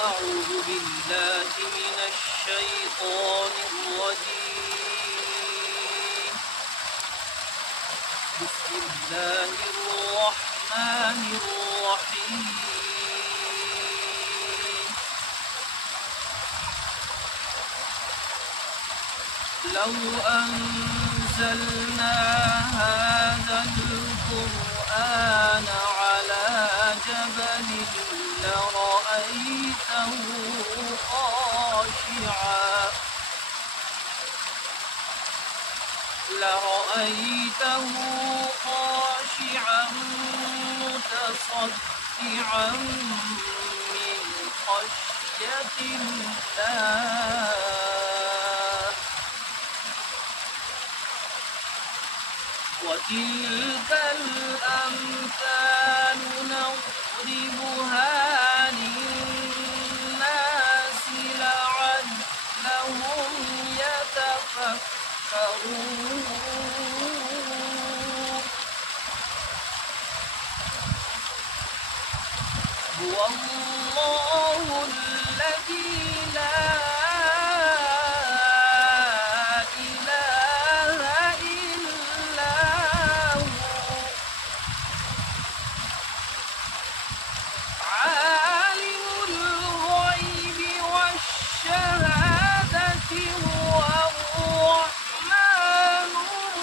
أعوذ بالله من الشيطان الرجيم. بسم الله الرحمن الرحيم. لو أنزلنا هذا القرآن على جبل لرأيته خاشعا متصدعا من خشية الله. وتلك الأمثال نضربها للناس لعلهم يتفكرون. هو الله الذي لا إله إلا هو عالم الغيب والشهادة هو الرحمن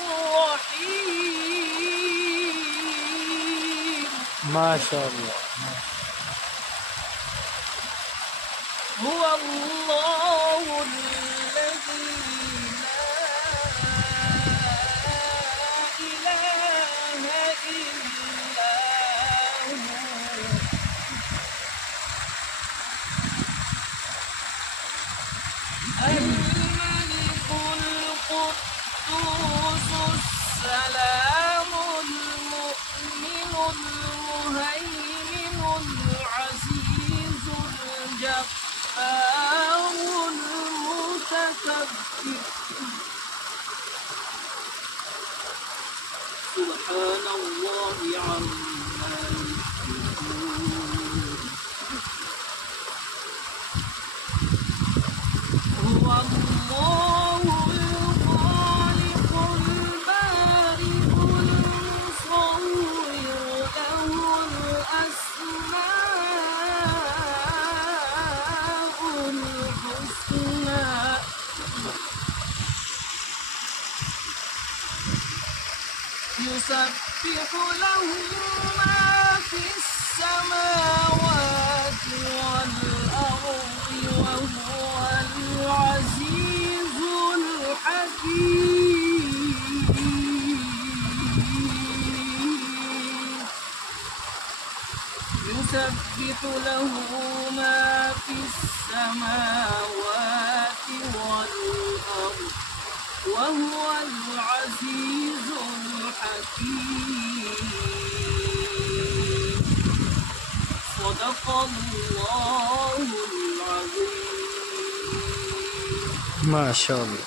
الرحيم. ما شاء الله. هو الله الذي لا إله إلا هو الملك القدوس السلام المؤمن المهيمن العزيز الجبار المتكبر. سبحان الله عما يشركون. هو الله الخالق البارئ المصور له الأسماء الحسنى. يسبح له ما في السماوات والأرض وهو العزيز الحكيم. يسبح له ما في السماوات والأرض وهو العزيز الحكيم. صدق الله العظيم. ما شاء الله.